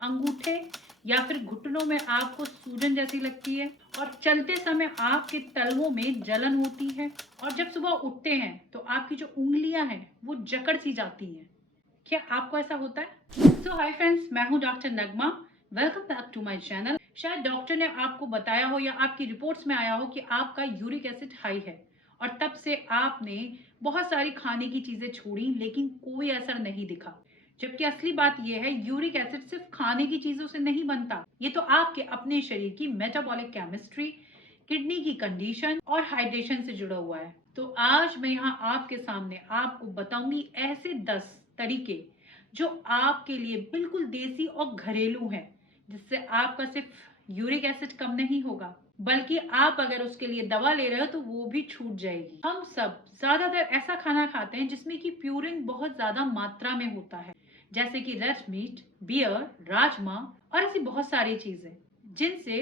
अंगूठे या फिर घुटनों में आपको सूजन जैसी लगती है और चलते समय आपके तलवों में जलन होती है और जब सुबह उठते हैं तो आपकी जो उंगलियां हैं वो जकड़ सी जाती हैं। क्या आपको ऐसा होता है? सो हाय फ्रेंड्स, मैं हूं doctor Nagma. Welcome back to my channel. शायद डॉक्टर ने आपको बताया हो या आपकी रिपोर्ट्स में आया हो कि आपका यूरिक एसिड हाई है और तब से आपने बहुत सारी खाने की चीजें छोड़ी लेकिन कोई असर नहीं दिखा। जबकि असली बात यह है, यूरिक एसिड सिर्फ खाने की चीजों से नहीं बनता। ये तो आपके अपने शरीर की मेटाबॉलिक केमिस्ट्री, किडनी की कंडीशन और हाइड्रेशन से जुड़ा हुआ है। तो आज मैं यहाँ आपके सामने आपको बताऊंगी ऐसे 10 तरीके जो आपके लिए बिल्कुल देसी और घरेलू हैं, जिससे आपका सिर्फ यूरिक एसिड कम नहीं होगा बल्कि आप अगर उसके लिए दवा ले रहे हो तो वो भी छूट जाएगी। हम सब ज्यादातर ऐसा खाना खाते हैं जिसमें कि प्यूरिन बहुत ज्यादा मात्रा में होता है, जैसे कि रेड मीट, बियर, राजमा और ऐसी बहुत सारी चीजें जिनसे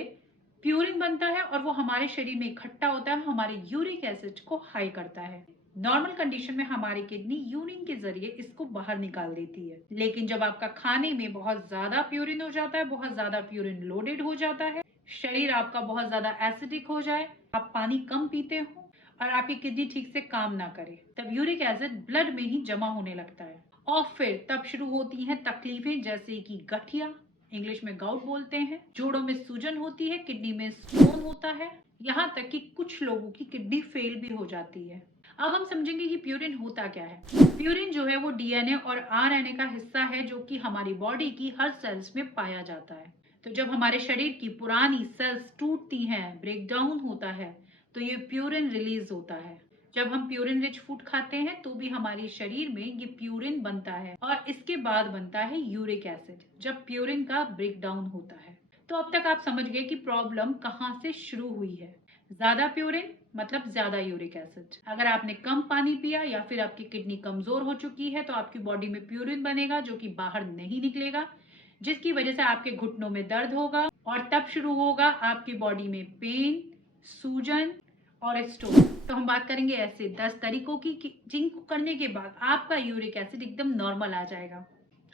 प्यूरिन बनता है और वो हमारे शरीर में इकट्ठा होता है, हमारे यूरिक एसिड को हाई करता है। नॉर्मल कंडीशन में हमारी किडनी यूरिन के जरिए इसको बाहर निकाल देती है, लेकिन जब आपका खाने में बहुत ज्यादा प्यूरिन हो जाता है, बहुत ज्यादा प्यूरिन लोडेड हो जाता है, शरीर आपका बहुत ज्यादा एसिडिक हो जाए, आप पानी कम पीते हो और आपकी किडनी ठीक से काम ना करे, तब यूरिक एसिड ब्लड में ही जमा होने लगता है और फिर तब शुरू होती हैं तकलीफें, जैसे कि गठिया, इंग्लिश में गाउट बोलते हैं, जोड़ों में सूजन होती है, किडनी में स्टोन होता है, यहाँ तक कि कुछ लोगों की किडनी फेल भी हो जाती है। अब हम समझेंगे कि प्यूरिन होता क्या है। प्यूरिन जो है वो डीएनए और आरएनए का हिस्सा है जो कि हमारी बॉडी की हर सेल्स में पाया जाता है। तो जब हमारे शरीर की पुरानी सेल्स टूटती हैं, ब्रेक डाउन होता है, तो ये प्यूरिन रिलीज होता है। जब हम प्यूरिन रिच फूड खाते हैं तो भी हमारे शरीर में ये प्यूरिन बनता है और इसके बाद बनता है यूरिक एसिड जब प्यूरिन का ब्रेक डाउन होता है। तो अब तक आप समझ गए कि प्रॉब्लम कहाँ से शुरू हुई है। ज्यादा प्यूरिन मतलब ज्यादा यूरिक एसिड। अगर आपने कम पानी पिया या फिर आपकी किडनी कमजोर हो चुकी है तो आपकी बॉडी में प्यूरिन बनेगा जो कि बाहर नहीं निकलेगा, जिसकी वजह से आपके घुटनों में दर्द होगा और तब शुरू होगा आपकी बॉडी में पेन, सूजन और स्टोन। तो हम बात करेंगे ऐसे 10 तरीकों की जिनको करने के बाद आपका यूरिक एसिड एकदम नॉर्मल आ जाएगा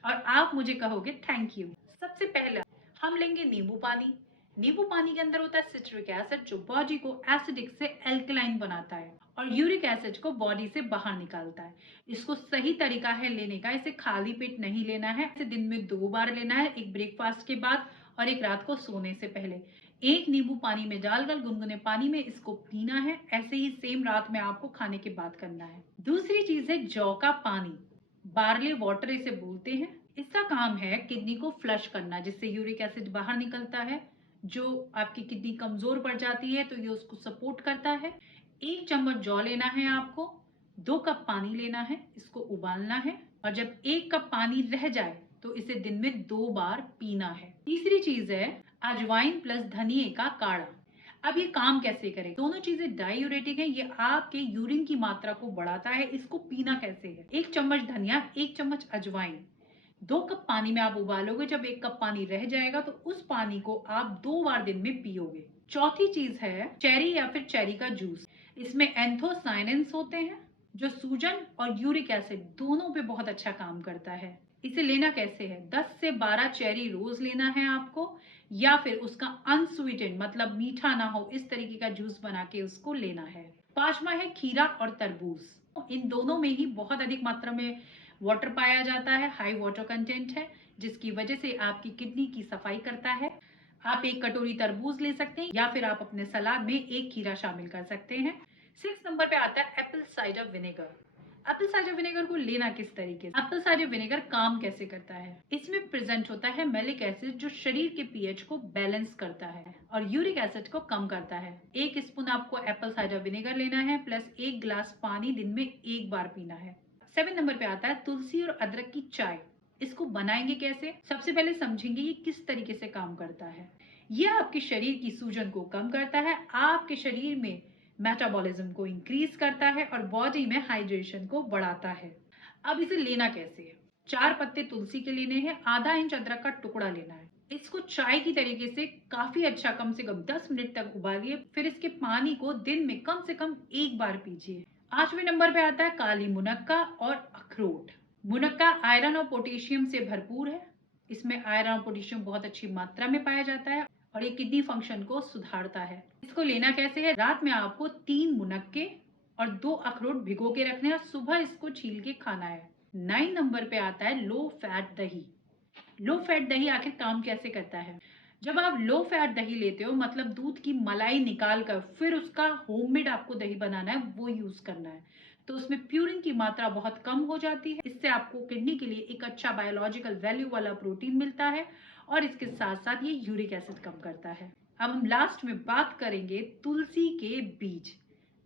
और आप मुझे कहोगे थैंक यू। सबसे पहला हम लेंगे नींबू पानी। नींबू पानी के अंदर होता है सिट्रिक एसिड जो बॉडी को एसिडिक से एल्कलाइन बनाता है और यूरिक एसिड को बॉडी से बाहर निकालता है। इसको सही तरीका है लेने का, इसे खाली पेट नहीं लेना है, इसे दिन में 2 बार लेना है, एक ब्रेकफास्ट के बाद और एक रात को सोने से पहले। एक नींबू पानी में डालकर गुनगुने पानी में इसको पीना है। ऐसे ही सेम रात में आपको खाने के बाद करना है। दूसरी चीज है जौ का पानी, बार्ले वाटर इसे बोलते हैं। इसका काम है किडनी को फ्लश करना, जिससे यूरिक एसिड बाहर निकलता है। जो आपकी किडनी कमजोर पड़ जाती है तो ये उसको सपोर्ट करता है। 1 चम्मच जौ लेना है आपको, 2 कप पानी लेना है, इसको उबालना है और जब 1 कप पानी रह जाए तो इसे दिन में 2 बार पीना है। तीसरी चीज है अजवाइन प्लस धनिए का काढ़ा। अब ये काम कैसे करें? दोनों चीजें डायूरेटिक है, ये आपके यूरिन की मात्रा को बढ़ाता है। इसको पीना कैसे है? 1 चम्मच धनिया, 1 चम्मच अजवाइन, 2 कप पानी में आप उबालोगे। जब 1 कप पानी रह जाएगा तो उस पानी को आप 2 बार दिन में पियोगे। चौथी चीज है चेरी या फिर चेरी का जूस। इसमें एंथोसाइनेंस होते हैं जो सूजन और यूरिक एसिड दोनों पे बहुत अच्छा काम करता है। इसे लेना कैसे है? 10 से 12 चेरी रोज लेना है आपको, या फिर उसका अनस्वीटेंड मतलब मीठा ना हो इस तरीके का जूस बना के उसको लेना है। पांचवा है खीरा और तरबूज। इन दोनों में ही बहुत अधिक मात्रा में वाटर पाया जाता है, हाई वाटर कंटेंट है, जिसकी वजह से आपकी किडनी की सफाई करता है। आप 1 कटोरी तरबूज ले सकते हैं या फिर आप अपने सलाद में 1 खीरा शामिल कर सकते हैं। 6 नंबर पे आता है Apple cider vinegar. Apple cider vinegar को लेना किस तरीके से? एप्पल साइडर विनेगर काम कैसे करता है? इसमें प्रेजेंट होता है मैलिक एसिड जो शरीर के पीएच को बैलेंस करता है और यूरिक एसिड को कम करता है। 1 स्पून आपको एप्पल साइडर विनेगर लेना है प्लस 1 गिलास पानी दिन में 1 बार पीना है। 7 नंबर पे आता है तुलसी और अदरक की चाय। इसको बनाएंगे कैसे? सबसे पहले समझेंगे ये किस तरीके से काम करता है। यह आपके शरीर की सूजन को कम करता है, आपके शरीर में मेटाबॉलिज्म को इंक्रीज करता है और बॉडी में हाइड्रेशन को बढ़ाता है। अब इसे लेना कैसे है? 4 पत्ते तुलसी के लेने हैं, आधा इंच अदरक का टुकड़ा लेना है। इसको चाय की तरीके से काफी अच्छा कम से कम 10 मिनट तक उबालिए, फिर इसके पानी को दिन में कम से कम 1 बार पीजिए। 8वें नंबर पे आता है काली मुनक्का और अखरोट। मुनक्का आयरन और पोटेशियम से भरपूर है, इसमें आयरन और पोटेशियम बहुत अच्छी मात्रा में पाया जाता है और ये किडनी फंक्शन को सुधारता है। इसको लेना कैसे है? रात में आपको 3 मुनक्के और 2 अखरोट भिगो के रखने हैं और सुबह इसको छील के खाना है। 9 नंबर पे आता है लो फैट दही। लो फैट दही आखिर काम कैसे करता है? जब आप लो फैट दही लेते हो मतलब दूध की मलाई निकाल कर फिर उसका होममेड आपको दही बनाना है, वो यूज करना है, तो उसमें प्यूरिन की मात्रा बहुत कम हो जाती है। इससे आपको किडनी के लिए एक अच्छा बायोलॉजिकल वैल्यू वाला प्रोटीन मिलता है और इसके साथ साथ ये यूरिक एसिड कम करता है। अब हम लास्ट में बात करेंगे तुलसी के बीज,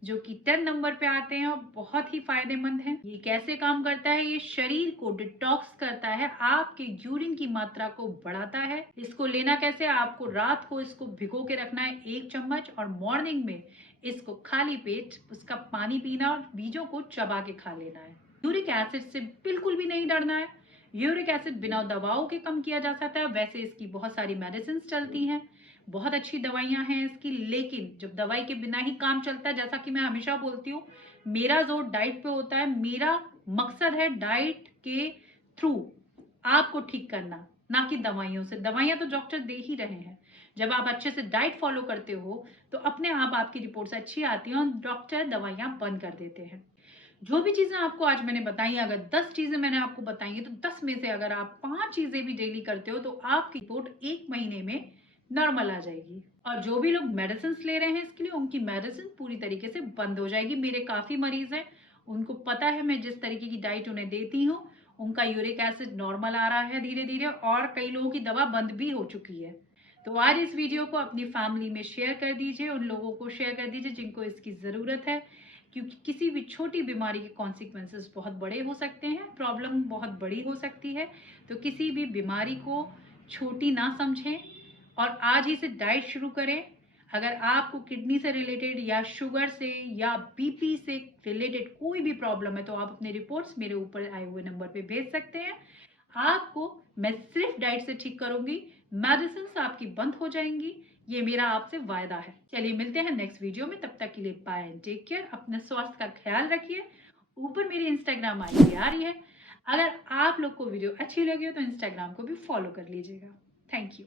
जो कि 10 नंबर पे आते हैं और बहुत ही फायदेमंद है। ये कैसे काम करता है? ये शरीर को डिटॉक्स करता है, आपके यूरिन की मात्रा को बढ़ाता है। इसको लेना कैसे? आपको रात को इसको भिगो के रखना है 1 चम्मच और मॉर्निंग में इसको खाली पेट उसका पानी पीना और बीजों को चबा के खा लेना है। यूरिक एसिड से बिल्कुल भी नहीं डरना है। यूरिक एसिड बिना दवाओं के कम किया जा सकता है। वैसे इसकी बहुत सारी मेडिसिन चलती हैं, बहुत अच्छी दवाइयां हैं इसकी, लेकिन जब दवाई के बिना ही काम चलता है, जैसा कि मैं हमेशा बोलती हूँ, मेरा जोर डाइट पे होता है। मेरा मकसद है डाइट के थ्रू आपको ठीक करना, ना कि दवाइयों से। दवाइयां तो डॉक्टर दे ही रहे हैं। जब आप अच्छे से डाइट फॉलो करते हो तो अपने आप आपकी रिपोर्ट्स अच्छी आती हैं और डॉक्टर दवाइयां बंद कर देते हैं। जो भी चीजें आपको आज मैंने बताई, अगर 10 चीजें मैंने आपको बताई है तो 10 में से अगर आप 5 चीजें भी डेली करते हो तो आपकी रिपोर्ट 1 महीने में नॉर्मल आ जाएगी। और जो भी लोग मेडिसिन ले रहे हैं इसके लिए, उनकी मेडिसिन पूरी तरीके से बंद हो जाएगी। मेरे काफी मरीज हैं, उनको पता है मैं जिस तरीके की डाइट उन्हें देती हूँ, उनका यूरिक एसिड नॉर्मल आ रहा है धीरे धीरे, और कई लोगों की दवा बंद भी हो चुकी है। तो आज इस वीडियो को अपनी फैमिली में शेयर कर दीजिए, उन लोगों को शेयर कर दीजिए जिनको इसकी ज़रूरत है, क्योंकि किसी भी छोटी बीमारी के कॉन्सिक्वेंसेस बहुत बड़े हो सकते हैं, प्रॉब्लम बहुत बड़ी हो सकती है। तो किसी भी बीमारी को छोटी ना समझें और आज ही से डाइट शुरू करें। अगर आपको किडनी से रिलेटेड या शुगर से या बीपी से रिलेटेड कोई भी प्रॉब्लम है तो आप अपने रिपोर्ट्स मेरे ऊपर आए हुए नंबर पे भेज सकते हैं। आपको मैं सिर्फ डाइट से ठीक करूंगी, मेडिसिन आपकी बंद हो जाएंगी, ये मेरा आपसे वायदा है। चलिए मिलते हैं नेक्स्ट वीडियो में, तब तक के लिए बाय एंड टेक केयर। अपने स्वास्थ्य का ख्याल रखिए। ऊपर मेरी इंस्टाग्राम आईडी आ रही है, अगर आप लोग को वीडियो अच्छी लगी हो तो इंस्टाग्राम को भी फॉलो कर लीजिएगा। Thank you.